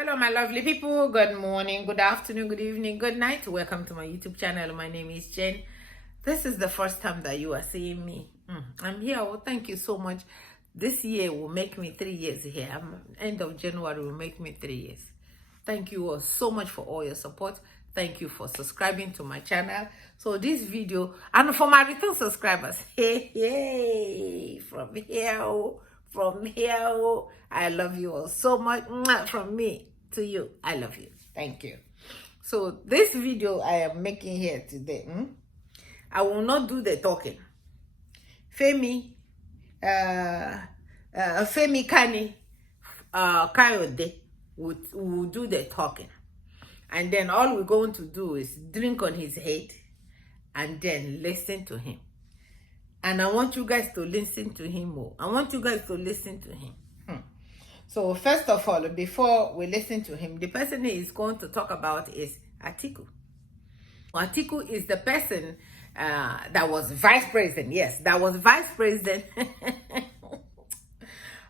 Hello, my lovely people. Good morning, good afternoon, good evening, good night. Welcome to my YouTube channel. My name is Jen. This is the first time that you are seeing me. I'm here. Well, thank you so much. This year will make me 3 years here. End of January will make me 3 years. Thank you all so much for all your support. Thank you for subscribing to my channel. So this video, and for my return subscribers, hey, from here, I love you all so much. From me to you, I love you. Thank you. So this video I am making here today, I will not do the talking. Femi, Kayode will do the talking. And then all we're going to do is drink on his head and then listen to him. And I want you guys to listen to him more. I want you guys to listen to him. So first of all, before we listen to him, the person he is going to talk about is Atiku. Atiku is the person that was vice president. Yes, that was vice president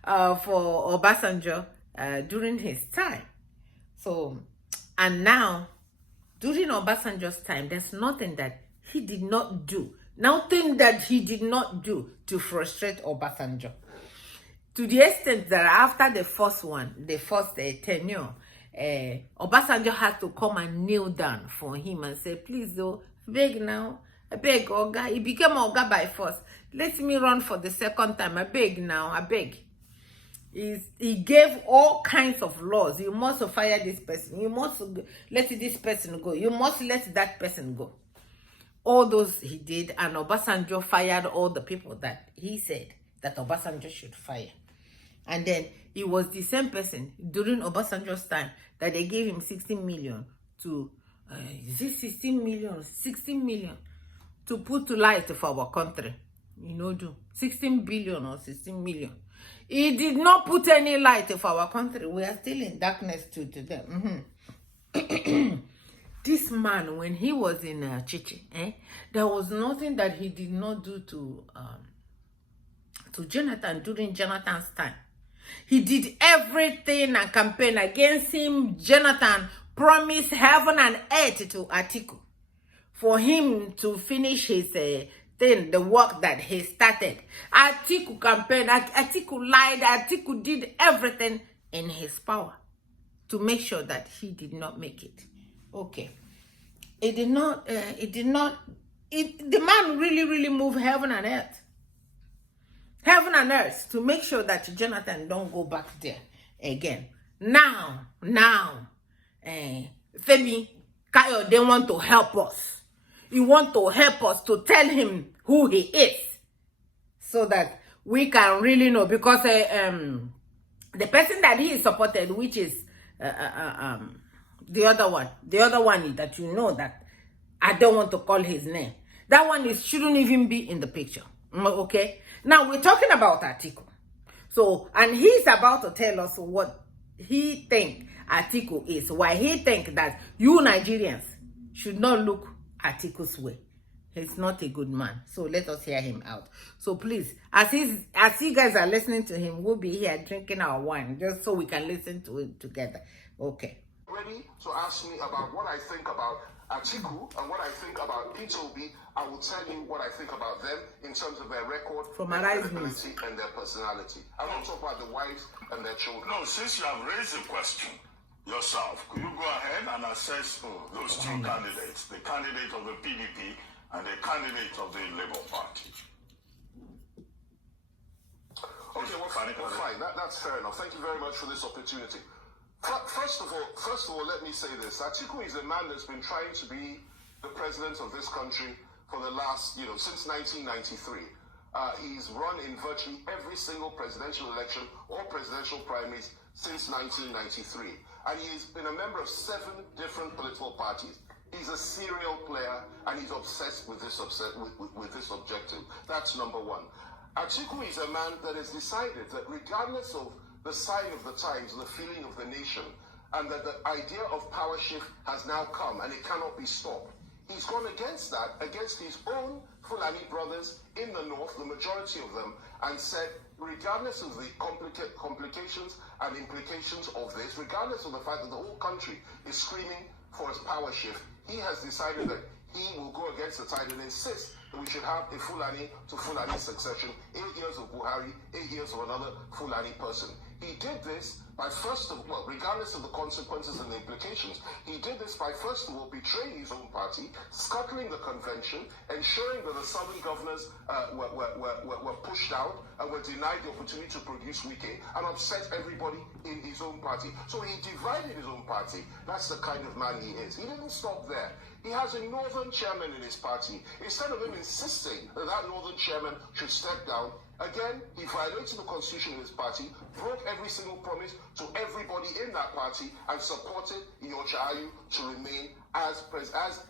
for Obasanjo during his time. So, and now, during Obasanjo's time, there's nothing that he did not do. Nothing that he did not do to frustrate Obasanjo. To the extent that after the first tenure, Obasanjo had to come and kneel down for him and say, please, though, I beg now. I beg, Oga. He became Oga by force. Let me run for the second time. I beg now. I beg. He gave all kinds of laws. You must fire this person. You must let this person go. You must let that person go. All those he did, and Obasanjo fired all the people that he said that Obasanjo should fire. And then he was the same person during Obasanjo's time that they gave him 16 million to, is it 16 million? 16 million to put to light for our country. You know, 16 billion or 16 million. He did not put any light for our country. We are still in darkness to them. This man, when he was in Chichi, there was nothing that he did not do to Jonathan during Jonathan's time. He did everything and campaign against him. Jonathan promised heaven and earth to Atiku for him to finish his the work that he started. Atiku campaigned, Atiku lied, Atiku did everything in his power to make sure that he did not make it. Okay. The man really moved heaven and earth. Heaven and earth to make sure that Jonathan don't go back there again. Now, Femi, Kayode want to help us. He want to help us to tell him who he is so that we can really know, because the person that he supported, which is the other one that you know that I don't want to call his name. That one shouldn't even be in the picture. Okay? Now we're talking about Atiku. So, and he's about to tell us what he think Atiku is. Why he think that you Nigerians should not look Atiku's way. He's not a good man. So let us hear him out. So please, as you guys are listening to him, we'll be here drinking our wine just so we can listen to it together. Okay. Ready to ask me about what I think about Atiku and what I think about P2B, I will tell you what I think about them in terms of their record, their credibility, and their personality. I won't talk about the wives and their children. No, since you have raised the question yourself, could you go ahead and assess those two candidates, the candidate of the PDP and the candidate of the Labour Party? Okay, well, fine. That's fair enough. Thank you very much for this opportunity. First of all, let me say this. Atiku is a man that's been trying to be the president of this country for the last, since 1993. He's run in virtually every single presidential election or presidential primaries since 1993. And he's been a member of 7 different political parties. He's a serial player and he's obsessed with this objective. That's number one. Atiku is a man that has decided that regardless of the sign of the times, the feeling of the nation, and that the idea of power shift has now come and it cannot be stopped. He's gone against that, against his own Fulani brothers in the north, the majority of them, and said regardless of the complications and implications of this, regardless of the fact that the whole country is screaming for its power shift, he has decided that he will go against the tide and insist that we should have a Fulani to Fulani succession, 8 years of Buhari, 8 years of another Fulani person. He did this by regardless of the consequences and the implications, he did this by first of all betraying his own party, scuttling the convention, ensuring that the southern governors were pushed out and were denied the opportunity to produce Wike, and upset everybody in his own party. So he divided his own party. That's the kind of man he is. He didn't stop there. He has a northern chairman in his party. Instead of him insisting that that northern chairman should step down, again, he violated the constitution of his party, broke every single promise to everybody in that party, and supported Iyorchia Ayu to remain as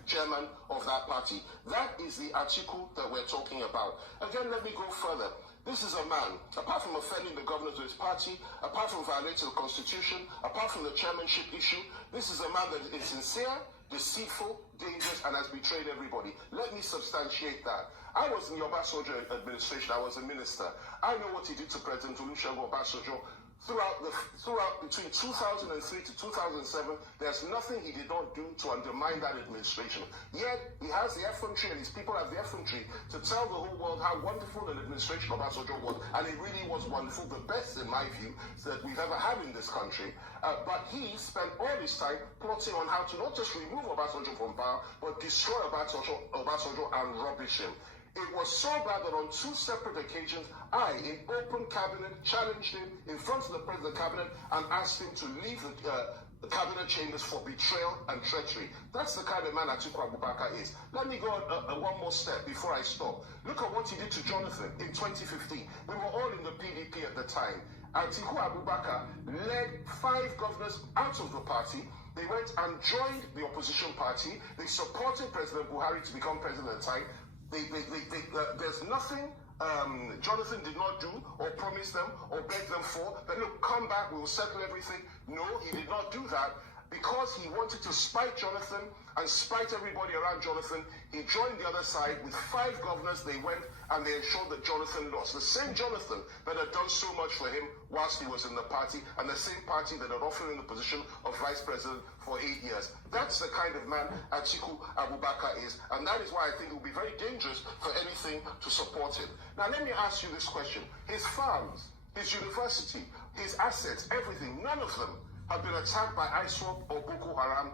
chairman of that party. That is the Atiku that we're talking about. Again, let me go further. This is a man, apart from offending the governors of his party, apart from violating the constitution, apart from the chairmanship issue, this is a man that is sincere, deceitful, dangerous, and has betrayed everybody. Let me substantiate that. I was in the Obasanjo administration. I was a minister. I know what he did to President Olusegun Obasanjo. Throughout between 2003 to 2007, there's nothing he did not do to undermine that administration. Yet, he has the effrontery, and his people have the effrontery to tell the whole world how wonderful an administration Obasanjo was. And it really was wonderful, the best, in my view, that we've ever had in this country. But he spent all his time plotting on how to not just remove Obasanjo from power, but destroy Obasanjo and rubbish him. It was so bad that on 2 separate occasions, I, in open cabinet, challenged him in front of the president of the cabinet and asked him to leave the cabinet chambers for betrayal and treachery. That's the kind of man Atiku Abubakar is. Let me go one more step before I stop. Look at what he did to Jonathan in 2015. We were all in the PDP at the time. Atiku Abubakar led 5 governors out of the party. They went and joined the opposition party. They supported President Buhari to become president at the time. There's nothing Jonathan did not do or promise them or beg them for. That, look, come back, we will settle everything. No, he did not do that. Because he wanted to spite Jonathan and spite everybody around Jonathan, he joined the other side with 5 governors. They went and they ensured that Jonathan lost. The same Jonathan that had done so much for him whilst he was in the party, and the same party that had offered him the position of vice president for 8 years. That's the kind of man Atiku Abubakar is, and that is why I think it would be very dangerous for anything to support him. Now, let me ask you this question. His farms, his university, his assets, everything, none of them have been attacked by ISWAP or Boko Haram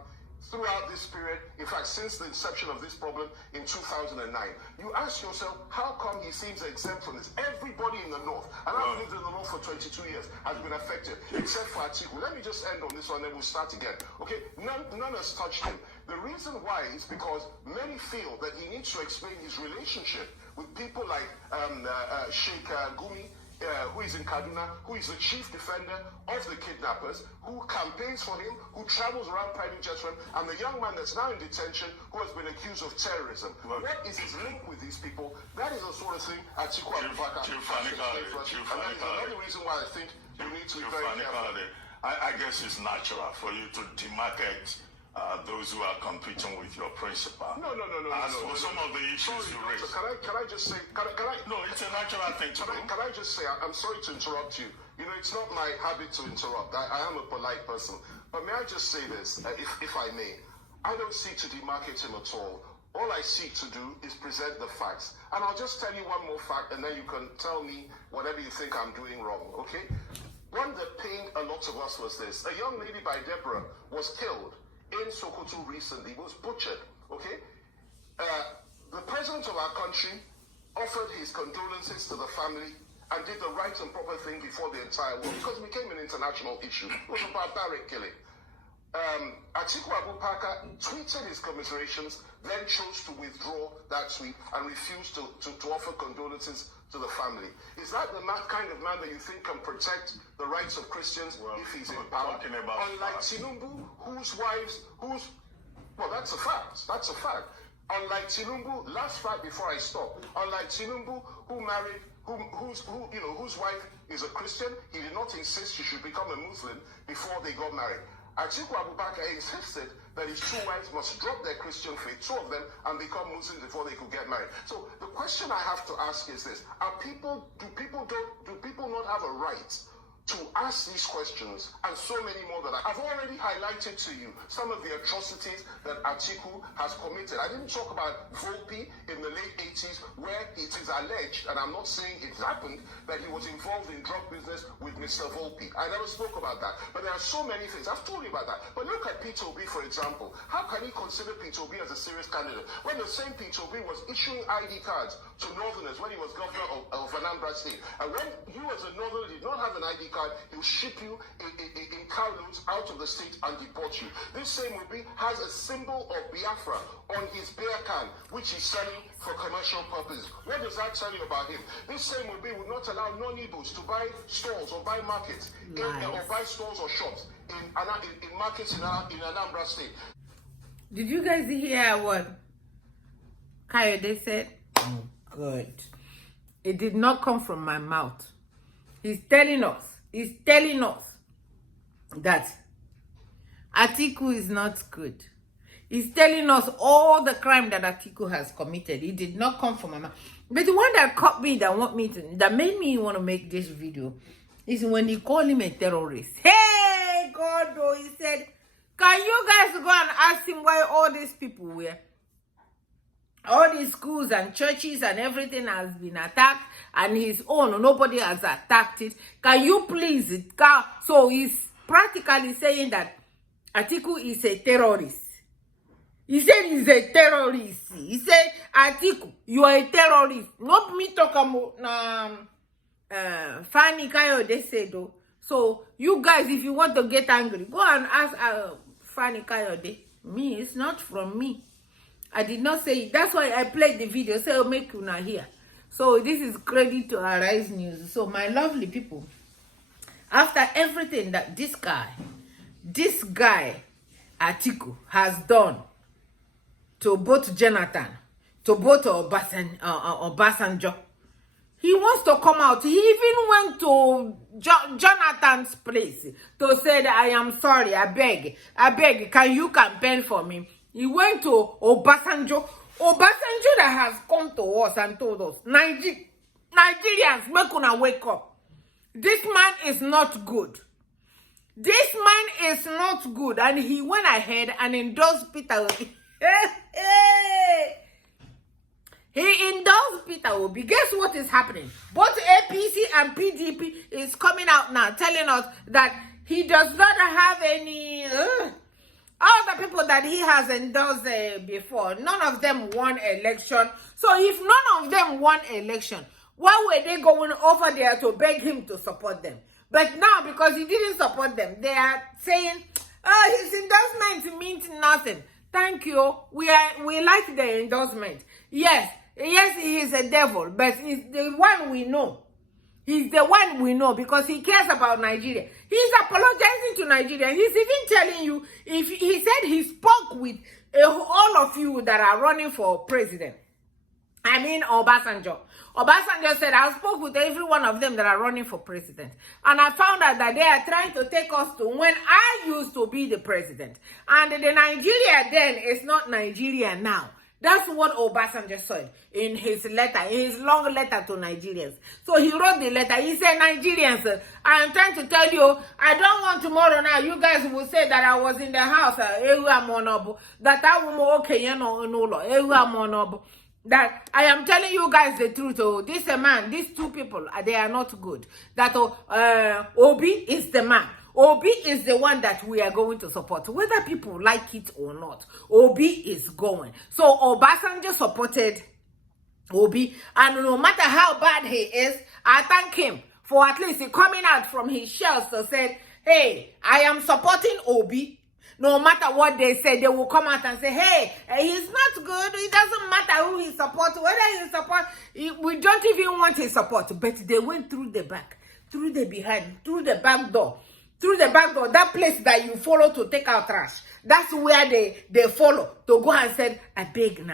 throughout this period. In fact, since the inception of this problem in 2009. You ask yourself, how come he seems exempt from this? Everybody in the north, and I've lived in the north for 22 years, has been affected, except for Atiku. Let me just end on this one, then we'll start again. Okay, none has touched him. The reason why is because many feel that he needs to explain his relationship with people like Sheikh Gumi, who is in Kaduna, who is the chief defender of the kidnappers, who campaigns for him, who travels around private jets for him, and the young man that's now in detention who has been accused of terrorism. What is his link with these people? That is the sort of thing Atiku Abubakar has to explain for us. And that is another reason why I think you need to be very careful. I guess it's natural for you to demarcate those who are competing with your principal. No. As for some of the issues you raised. Can I just say, No, it's a natural thing to do. Can I just say, I'm sorry to interrupt you. You know, it's not my habit to interrupt. I am a polite person. But may I just say this, if I may? I don't seek to demarcate him at all. All I seek to do is present the facts. And I'll just tell you one more fact, and then you can tell me whatever you think I'm doing wrong, okay? One that pained a lot of us was this. A young lady by Deborah was killed in Sokoto recently, was butchered, okay? The president of our country offered his condolences to the family and did the right and proper thing before the entire world, because it became an international issue. It was a barbaric killing. Atiku Abubakar tweeted his commiserations, then chose to withdraw that tweet and refused to offer condolences to the family. Is that the kind of man that you think can protect the rights of Christians if he's in power? Unlike Tinubu, well, that's a fact. That's a fact. Unlike Tinubu, last fact before I stop. Unlike Tinubu, whose wife is a Christian, he did not insist she should become a Muslim before they got married. Atiku Abubakar insisted that his two wives must drop their Christian faith, two of them, and become Muslims before they could get married. So the question I have to ask is this: do people not have a right to ask these questions and so many more that I've already highlighted to you some of the atrocities that Atiku has committed. I didn't talk about Volpi in the late 80s, where it is alleged, and I'm not saying it happened, that he was involved in drug business with Mr. Volpi. I never spoke about that. But there are so many things. I've told you about that. But look at Peter Obi, for example. How can he consider Peter Obi as a serious candidate when the same Peter Obi was issuing ID cards to Northerners when he was governor of Anambra State? And when you as a Northerner did not have an ID card, he'll ship you in carloads out of the state and deport you. This same Obi has a symbol of Biafra on his beer can, which he's selling for commercial purposes. What does that tell you about him? This same Obi would not allow non-Igbos to buy stalls or buy markets, or buy stalls or shops in markets in Anambra State. Did you guys hear what Kayode said? Oh, good. It did not come from my mouth. He's telling us that Atiku is not good. He's telling us all the crime that Atiku has committed. It did not come from my mouth. But the one that caught me, that made me want to make this video, is when he called him a terrorist. Hey, God, oh, he said, can you guys go and ask him why all these people were? All these schools and churches and everything has been attacked, and his own, nobody has attacked it. Can you please? So he's practically saying that Atiku is a terrorist. He said he's a terrorist. He said, Atiku, you are a terrorist. Not me talking about Femi Kayode said though. So you guys, if you want to get angry, go and ask Femi Kayode. Me, it's not from me. I did not say it. That's why I played the video. So I'll make you not hear. So this is credit to Arise News. So my lovely people, after everything that this guy Atiku has done to both Jonathan, to both Obasanjo, he wants to come out. He even went to Jonathan's place to say that I am sorry, I beg, can you campaign for me? He went to Obasanjo that has come to us and told us, Nigerians, make una wake up. This man is not good. This man is not good. And he went ahead and endorsed Peter Obi. He endorsed Peter Obi. Guess what is happening? Both APC and PDP is coming out now telling us that he does not have any... all the people that he has endorsed before, none of them won election. So if none of them won election, why were they going over there to beg him to support them? But now, because he didn't support them, they are saying, oh, his endorsement means nothing. Thank you. We like the endorsement. Yes, he is a devil, but he's the one we know. He's the one we know because he cares about Nigeria. He's apologizing to Nigeria. He's even telling you, if he said he spoke with all of you that are running for president. I mean Obasanjo. Obasanjo said, I spoke with every one of them that are running for president. And I found out that they are trying to take us to when I used to be the president. And the Nigeria then is not Nigeria now. That's what Obasanjo said in his letter, in his long letter to Nigerians. So he wrote the letter. He said, Nigerians, I am trying to tell you, I don't want tomorrow now. You guys will say that I was in the house, that I will okay, that I am telling you guys the truth. Oh, this man, these two people, they are not good. That Obi is the man. Obi is the one that we are going to support. Whether people like it or not, Obi is going. So Obasanjo supported Obi. And no matter how bad he is, I thank him for at least coming out from his shells to say, hey, I am supporting Obi. No matter what they say, they will come out and say, hey, he's not good. It doesn't matter who he supports, whether he supports. We don't even want his support. But they went through the back, through the behind, through the back door. Through the back door, that place that you follow to take out trash. That's where they follow to go and say, I beg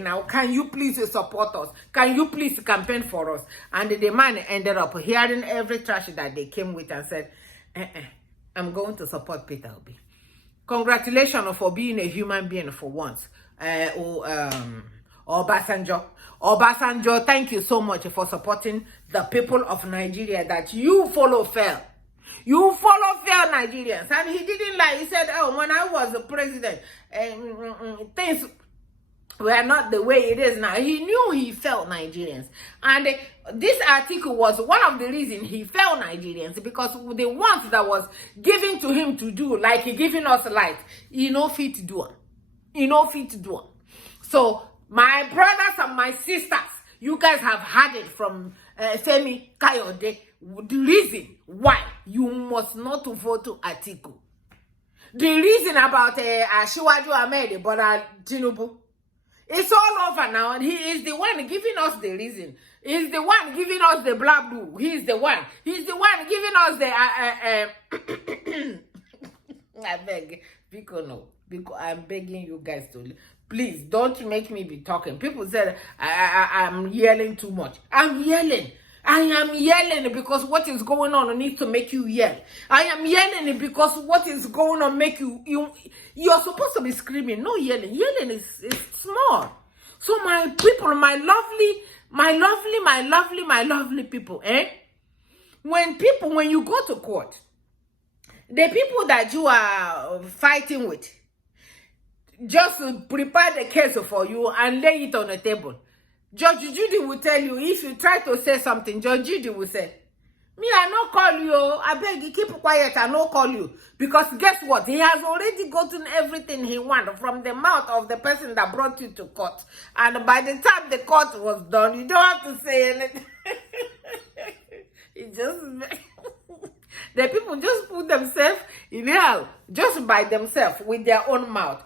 now, can you please support us? Can you please campaign for us? And the man ended up hearing every trash that they came with and said, I'm going to support Peter Obi. Congratulations for being a human being for once. Obasanjo. Obasanjo, thank you so much for supporting the people of Nigeria that you follow fail. You follow fail Nigerians. And he didn't lie. He said, oh, when I was the president, things were not the way it is now. He knew he failed Nigerians. And this article was one of the reasons he failed Nigerians, because the ones that was given to him to do, like he giving us light, he no fit to do it. He no fit to do it. So, my brothers and my sisters, you guys have heard it from Femi, Kayode, the reason why you must not vote to Atiku. The reason about Asiwaju Ahmed, but Tinubu. It's all over now, and he is the one giving us the reason. He's the one giving us the blah blue. He's the one. He's the one giving us the I beg, because no, because I'm begging you guys to please don't make me be talking. People said I'm yelling too much. I'm yelling. I am yelling because what is going on needs to make you yell. I am yelling because what is going on make you're supposed to be screaming, no yelling. Yelling is small. So my people, my lovely people, when you go to court, the people that you are fighting with, just prepare the case for you and lay it on the table. Judge Judy will tell you, if you try to say something, Judge Judy will say, me, I no call you. I beg you, keep quiet, I no call you. Because guess what? He has already gotten everything he wants from the mouth of the person that brought you to court. And by the time the court was done, you don't have to say anything. It just... the people just put themselves in hell, just by themselves, with their own mouth.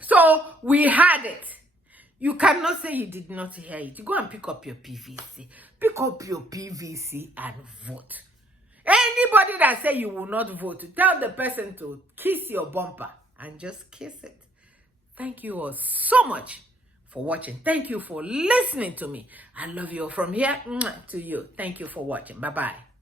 So, we had it. You cannot say you did not hear it. You go and pick up your PVC. Pick up your PVC and vote. Anybody that say you will not vote, tell the person to kiss your bumper and just kiss it. Thank you all so much for watching. Thank you for listening to me. I love you all from here to you. Thank you for watching. Bye-bye.